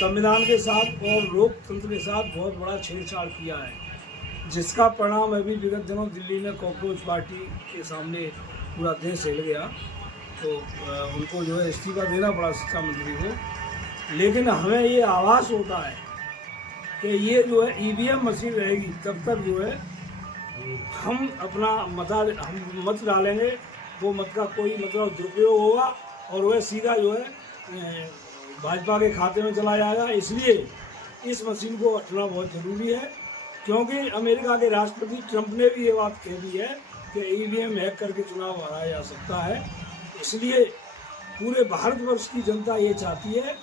संविधान के साथ और लोकतंत्र के साथ बहुत बड़ा छेड़छाड़ किया है, जिसका परिणाम अभी विगत दिनों दिल्ली में कॉकरोच पार्टी के सामने पूरा देश हिल गया। तो उनको जो है इस्तीफा देना पड़ा शिक्षा मंत्री को। लेकिन हमें ये आभास होता है कि ये जो है ईवीएम मशीन रहेगी तब तक जो है हम अपना मत डालेंगे, वो मत का कोई मतलब दुरुपयोग होगा और वह सीधा जो है भाजपा के खाते में चला जाएगा। इसलिए इस मशीन को हटना बहुत ज़रूरी है, क्योंकि अमेरिका के राष्ट्रपति ट्रंप ने भी ये बात कह दी है कि ईवीएम हैक करके चुनाव हारा जा सकता है। इसलिए पूरे भारतवर्ष की जनता ये चाहती है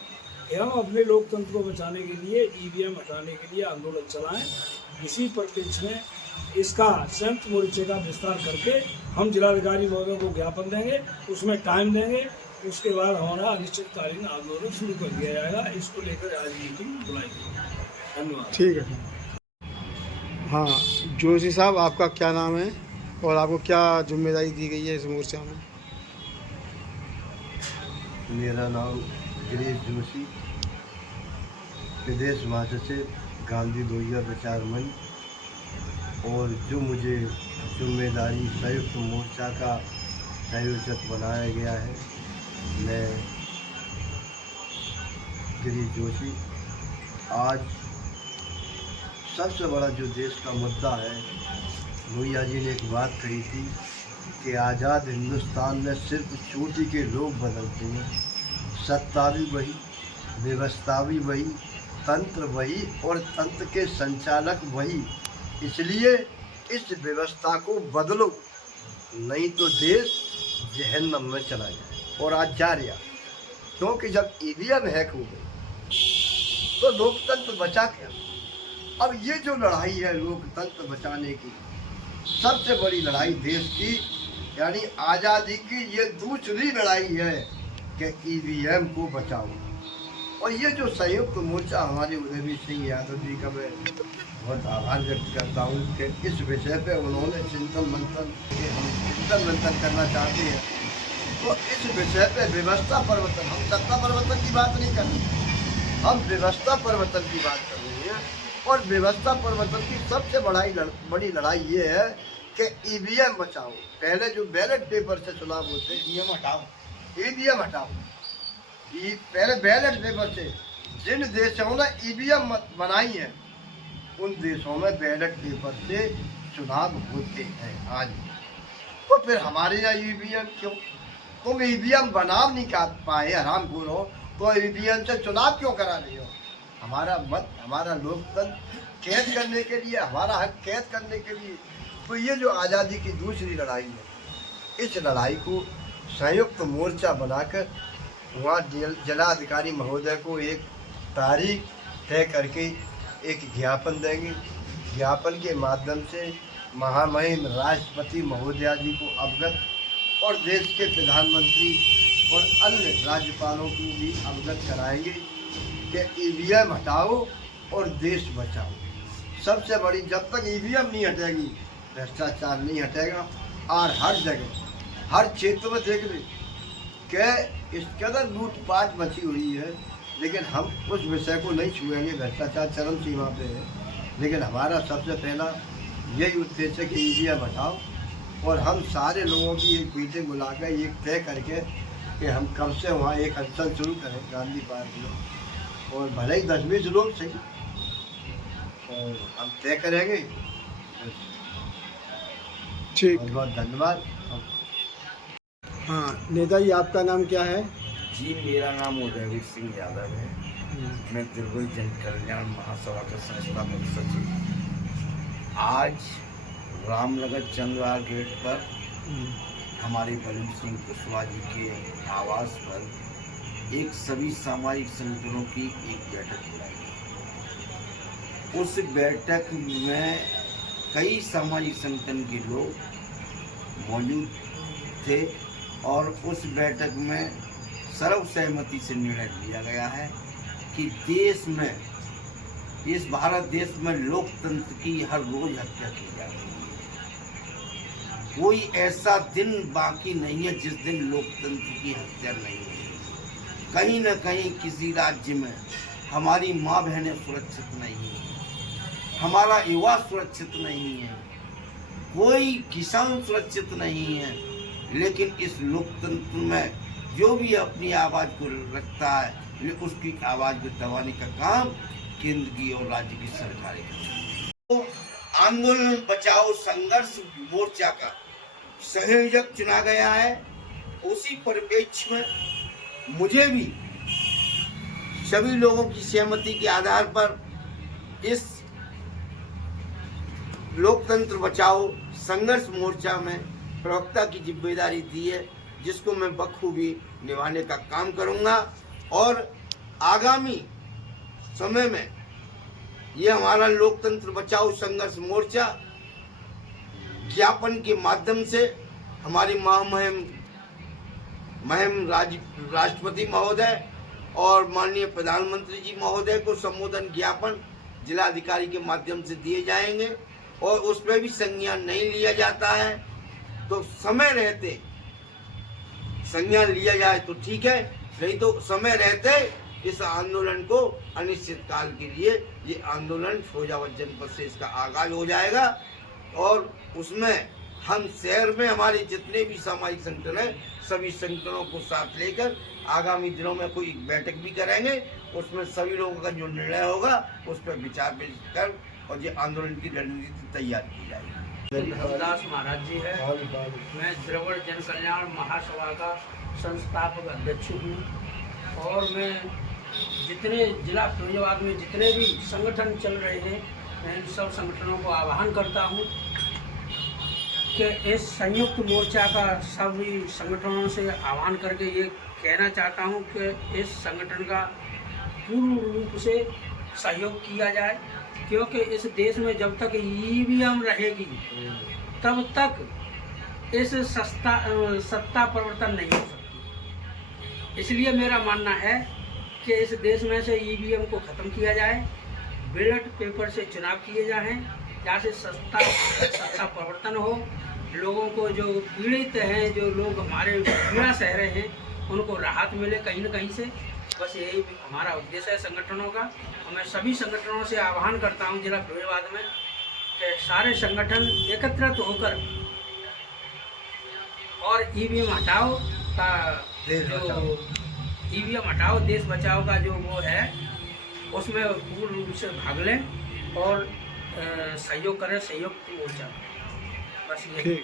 कि हम अपने लोकतंत्र को बचाने के लिए ईवीएम हटाने के लिए आंदोलन चलाएं। इसी परिप्रेक्ष्य में इसका संयुक्त मोर्चे का विस्तार करके हम जिलाधिकारी महोदय को ज्ञापन देंगे, उसमें टाइम देंगे, उसके बाद हमारा अनिश्चितकालीन आंदोलन शुरू कर दिया जाएगा। इसको लेकर आज मीटिंग बुलाई गई। धन्यवाद। ठीक है। हाँ, जोशी साहब, आपका क्या नाम है और आपको क्या जिम्मेदारी दी गई है इस मोर्चा में? मेरा नाम गिरीश जोशी, प्रदेश महासचिव गांधी लोहिया प्रचार मंच। और जो मुझे जिम्मेदारी संयुक्त मोर्चा का संयोजक बनाया गया है, मैं गिरीश जोशी। आज सबसे बड़ा जो देश का मुद्दा है, लोहिया जी ने एक बात कही थी कि आज़ाद हिंदुस्तान में सिर्फ चोटी के लोग बदलते हैं, सत्ता भी वही, व्यवस्था भी वही, तंत्र वही और तंत्र के संचालक वही। इसलिए इस व्यवस्था को बदलो, नहीं तो देश जहन्नम में चला जाए। और आज जा रहा, क्योंकि जब ईवीएम हैक हो गई तो लोकतंत्र बचा क्या? अब ये जो लड़ाई है लोकतंत्र बचाने की, सबसे बड़ी लड़ाई देश की यानी आज़ादी की ये दूसरी लड़ाई है कि ईवीएम को बचाओ। और ये जो संयुक्त मोर्चा हमारे उदयवीर सिंह यादव जी का मैं बहुत आभार व्यक्त करता हूँ कि इस विषय पे उन्होंने चिंतन मंथन करना चाहते हैं। तो इस विषय पे व्यवस्था परिवर्तन, हम सत्ता परिवर्तन की बात नहीं कर रहे, हम व्यवस्था परिवर्तन की बात कर रहे हैं। और व्यवस्था परिवर्तन की सबसे बड़ी लड़ाई ये है कि ईवीएम बचाओ। पहले जो बैलेट पेपर से चुनाव होते, ईवीएम हटाओ, ईवीएम हटाओ। पहले बैलेट पेपर से, जिन देशों ने ईवीएम बनाई है उन देशों में बैलेट पेपर से चुनाव होते हैं आज। तो फिर हमारे यहाँ ईवीएम क्यों? तुम ईवीएम बना नहीं कर पाए, हरामखोर हो, तो ईवीएम से चुनाव क्यों करा रही हो? हमारा मत, हमारा लोकतंत्र कैद करने के लिए, हमारा हक कैद करने के लिए। तो ये जो आज़ादी की दूसरी लड़ाई है, इस लड़ाई को संयुक्त मोर्चा बनाकर वहाँ जिलाधिकारी महोदय को एक तारीख तय करके एक ज्ञापन देंगे। ज्ञापन के माध्यम से महामहिम राष्ट्रपति महोदया जी को अवगत और देश के प्रधानमंत्री और अन्य राज्यपालों को भी अवगत कराएंगे कि ईवीएम हटाओ और देश बचाओ। सबसे बड़ी, जब तक ईवीएम नहीं हटेगी भ्रष्टाचार नहीं हटेगा। और हर जगह, हर क्षेत्र में देख ले कि इस कदर लूटपाट मची हुई है, लेकिन हम उस विषय को नहीं छुएंगे। भ्रष्टाचार चरम सीमा पे है, लेकिन हमारा सबसे पहला यही उद्देश्य है कि ईवीएम हटाओ। और हम सारे लोगों की एक मीटिंग बुलाकर ये तय करके कि हम कब से वहाँ एक अनशन शुरू करें गांधी पार्क में, और भले ही 10-20 लोग सही, और हम तय करेंगे। ठीक, बहुत बहुत धन्यवाद। हाँ, नेताजी आपका नाम क्या है? जी, मेरा नाम उदयवीर सिंह यादव है। मैं त्रिपुरी जन कल्याण महासभा का संस्थापक सचिव। आज रामनगर चंद्रवार गेट पर हमारे बलवीर सिंह कुशवाहा जी के आवास पर एक सभी सामाजिक संगठनों की एक बैठक बुलाई गई। उस बैठक में कई सामाजिक संगठन के लोग मौजूद थे और उस बैठक में सर्वसहमति से निर्णय लिया गया है कि देश में, इस भारत देश में लोकतंत्र की हर रोज हत्या की जा रही है। कोई ऐसा दिन बाकी नहीं है जिस दिन लोकतंत्र की हत्या नहीं है। कहीं न कहीं किसी राज्य में हमारी माँ बहनें सुरक्षित नहीं है, हमारा युवा सुरक्षित नहीं है, कोई किसान सुरक्षित नहीं है। लेकिन इस लोकतंत्र में जो भी अपनी आवाज़ को रखता है, उसकी आवाज़ को दबाने का काम केंद्र की और राज्य की सरकारें करती हैं। तो आंदोलन बचाओ संघर्ष मोर्चा का संयोजक चुना गया है। उसी परिप्रेक्ष्य में मुझे भी सभी लोगों की सहमति के आधार पर इस लोकतंत्र बचाओ संघर्ष मोर्चा में प्रवक्ता की जिम्मेदारी दी है, जिसको मैं बखूबी निभाने का काम करूंगा। और आगामी समय में ये हमारा लोकतंत्र बचाओ संघर्ष मोर्चा ज्ञापन के माध्यम से हमारी महामहिम राष्ट्रपति महोदय और माननीय प्रधानमंत्री जी महोदय को संबोधन ज्ञापन जिलाधिकारी के माध्यम से दिए जाएंगे। और उसमें भी संज्ञान नहीं लिया जाता है तो समय रहते संज्ञान लिया जाए तो ठीक है, नहीं तो समय रहते इस आंदोलन को अनिश्चित काल के लिए ये आंदोलन फिरोजाबाद जनपद से इसका आगाज हो जाएगा। और उसमें हम शहर में हमारे जितने भी सामाजिक संगठन हैं सभी संगठनों को साथ लेकर आगामी दिनों में कोई बैठक भी करेंगे। उसमें सभी लोगों का जो निर्णय होगा उस पर विचार कर और ये आंदोलन की रणनीति तैयार की जाएगी। धर्मदास महाराज जी है। मैं द्रविड़ जन कल्याण महासभा का संस्थापक अध्यक्ष हूँ और मैं जितने जिला फिरोजाबाद में जितने भी संगठन चल रहे हैं मैं इन सब संगठनों को आह्वान करता हूँ कि इस संयुक्त मोर्चा का सभी संगठनों से आह्वान करके ये कहना चाहता हूँ कि इस संगठन का पूर्ण रूप से सहयोग किया जाए, क्योंकि इस देश में जब तक ईवीएम रहेगी तब तक इस सत्ता परिवर्तन नहीं हो सकती। इसलिए मेरा मानना है कि इस देश में से ईवीएम को ख़त्म किया जाए, बैलेट पेपर से चुनाव किए जाएं, जहाँ से सत्ता परिवर्तन हो। लोगों को जो पीड़ित हैं, जो लोग हमारे पीड़ा सह रहे हैं, उनको राहत मिले कहीं न कहीं से। बस यही हमारा उद्देश्य है संगठनों का। और मैं सभी संगठनों से आह्वान करता हूं जिला फिरोजाबाद में कि सारे संगठन एकत्रित होकर और ईवीएम हटाओ का जो ईवीएम हटाओ देश बचाओ का जो वो है उसमें पूर्ण रूप से भाग लें और सहयोग करें, सहयोग मोर्चा। बस ये।